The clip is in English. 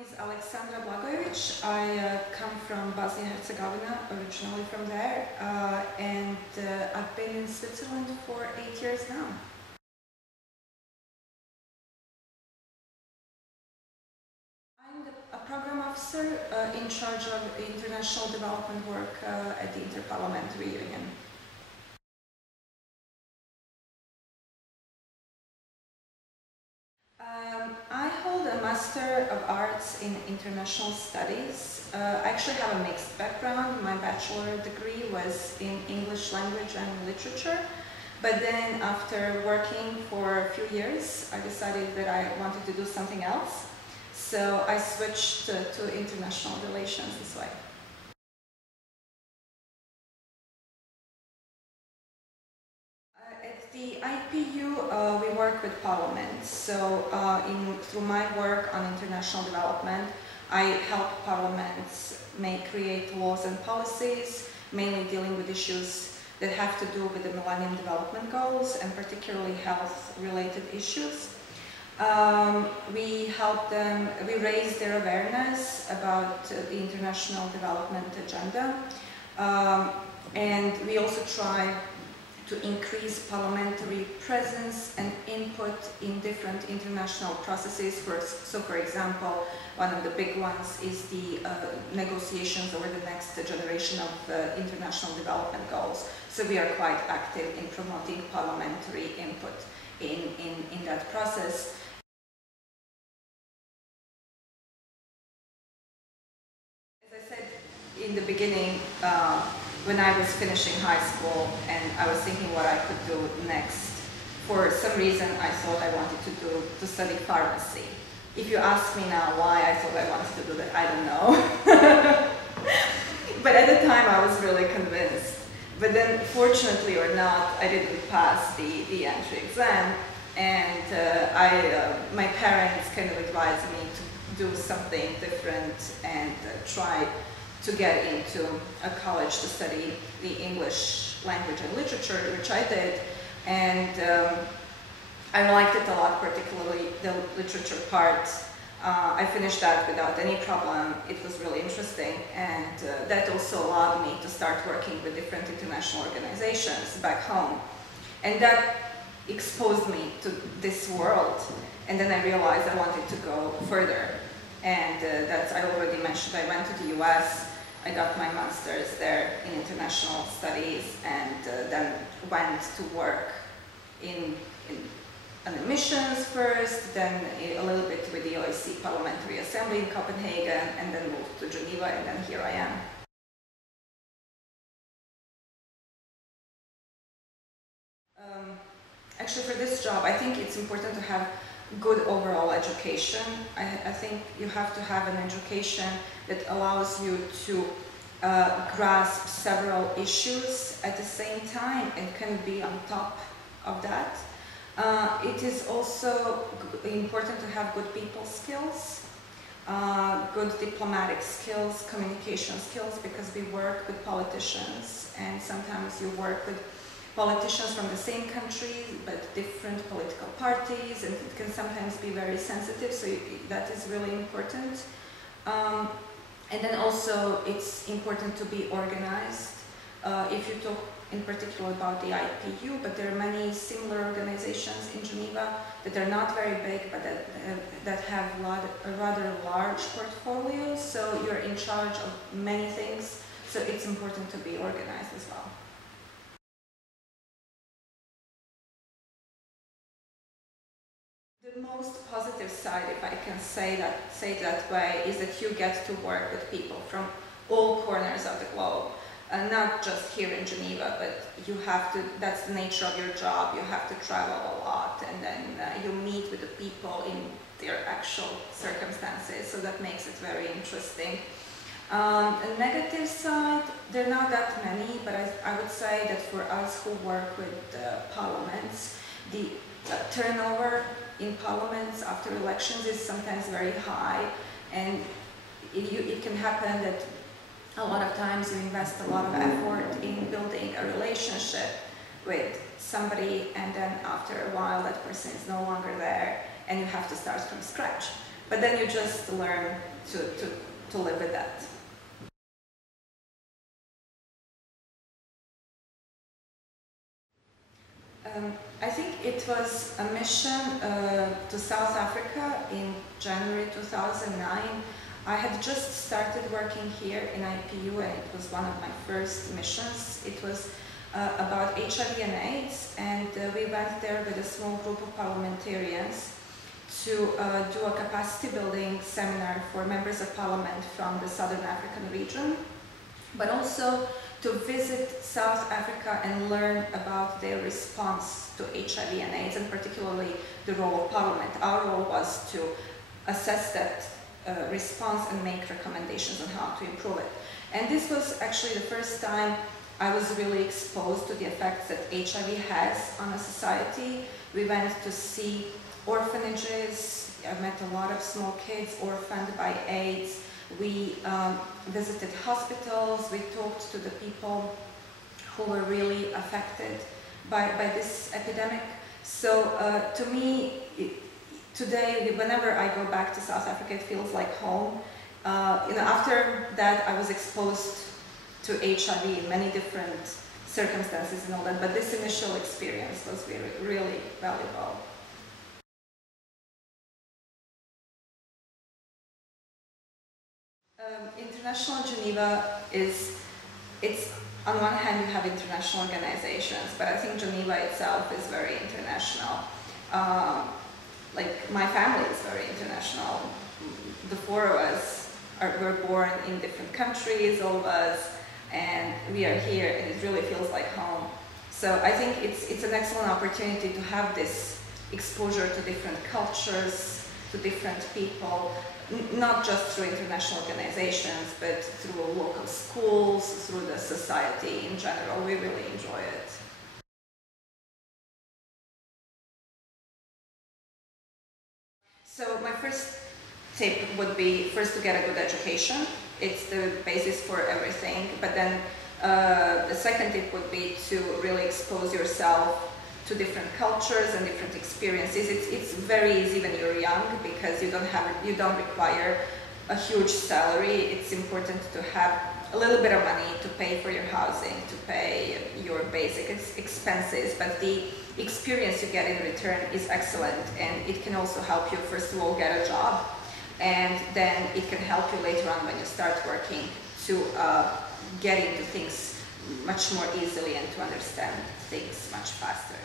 is Alexandra Blagojevic. I come from Bosnia and Herzegovina, originally from there, and I've been in Switzerland for 8 years now. I'm a program officer in charge of international development work at the Inter-Parliamentary Union. I hold a Master of Arts in International Studies. I actually have a mixed background. My bachelor degree was in English language and literature, but then after working for a few years, I decided that I wanted to do something else. So I switched to international relations this way. At the IPU, we work with parliaments. So through my work on international development, I help parliaments create laws and policies, mainly dealing with issues that have to do with the Millennium Development Goals and particularly health-related issues. We help them, we raise their awareness about the international development agenda, and we also try to increase parliamentary presence and input in different international processes. So for example, one of the big ones is the negotiations over the next generation of international development goals. So we are quite active in promoting parliamentary input in that process. As I said in the beginning, when I was finishing high school and I was thinking what I could do next, for some reason I thought I wanted to study pharmacy. If you ask me now why I thought I wanted to do that, I don't know. But at the time I was really convinced. But then, fortunately or not, I didn't pass the entry exam, and my parents kind of advised me to do something different and try to get into a college to study the English language and literature, which I did, and I liked it a lot, particularly the literature part. I finished that without any problem. It was really interesting, and that also allowed me to start working with different international organizations back home, and that exposed me to this world, and then I realized I wanted to go further. And I already mentioned, I went to the US, I got my master's there in international studies, and then went to work in missions first, then a little bit with the OSCE Parliamentary Assembly in Copenhagen, and then moved to Geneva, and then here I am. Actually, for this job, I think it's important to have good overall education. I think you have to have an education that allows you to grasp several issues at the same time and can be on top of that. It is also important to have good people skills, good diplomatic skills, communication skills, because we work with politicians, and sometimes you work with politicians from the same country but different political parties, and it can sometimes be very sensitive, so that is really important. And then also it's important to be organized. If you talk in particular about the IPU, but there are many similar organizations in Geneva that are not very big, but that have a rather large portfolio, so you're in charge of many things, so it's important to be organized as well. The most positive side, if I can say that way, is that you get to work with people from all corners of the globe. Not just here in Geneva, but you have to, that's the nature of your job, you have to travel a lot, and then you meet with the people in their actual circumstances, so that makes it very interesting. A negative side, there are not that many, but I would say that for us who work with parliaments, the turnover in parliaments after elections is sometimes very high, and it can happen that a lot of times you invest a lot of effort in building a relationship with somebody, and then after a while that person is no longer there and you have to start from scratch. but then you just learn to live with that. I think it was a mission to South Africa in January 2009. I had just started working here in IPU, and it was one of my first missions. It was about HIV and AIDS, and we went there with a small group of parliamentarians to do a capacity building seminar for members of parliament from the Southern African region, but also to visit South Africa and learn about their response to HIV and AIDS, and particularly the role of Parliament. Our role was to assess that response and make recommendations on how to improve it. And this was actually the first time I was really exposed to the effects that HIV has on a society. We went to see orphanages. I met a lot of small kids orphaned by AIDS. We visited hospitals, we talked to the people who were really affected by this epidemic. So to me, today, whenever I go back to South Africa, it feels like home. After that, I was exposed to HIV in many different circumstances and all that, but this initial experience was really valuable. International Geneva it's on one hand you have international organizations, but I think Geneva itself is very international. Like my family is very international. The four of us were born in different countries, all of us, and we are here, and it really feels like home. So I think it's an excellent opportunity to have this exposure to different cultures, to different people, not just through international organizations, but through local schools, through the society in general. We really enjoy it. So my first tip would be first to get a good education. It's the basis for everything. But then the second tip would be to really expose yourself to different cultures and different experiences. It's very easy when you're young because you don't require a huge salary. It's important to have a little bit of money to pay for your housing, to pay your basic expenses, but the experience you get in return is excellent, and it can also help you, first of all, get a job, and then it can help you later on when you start working to get into things much more easily and to understand things much faster.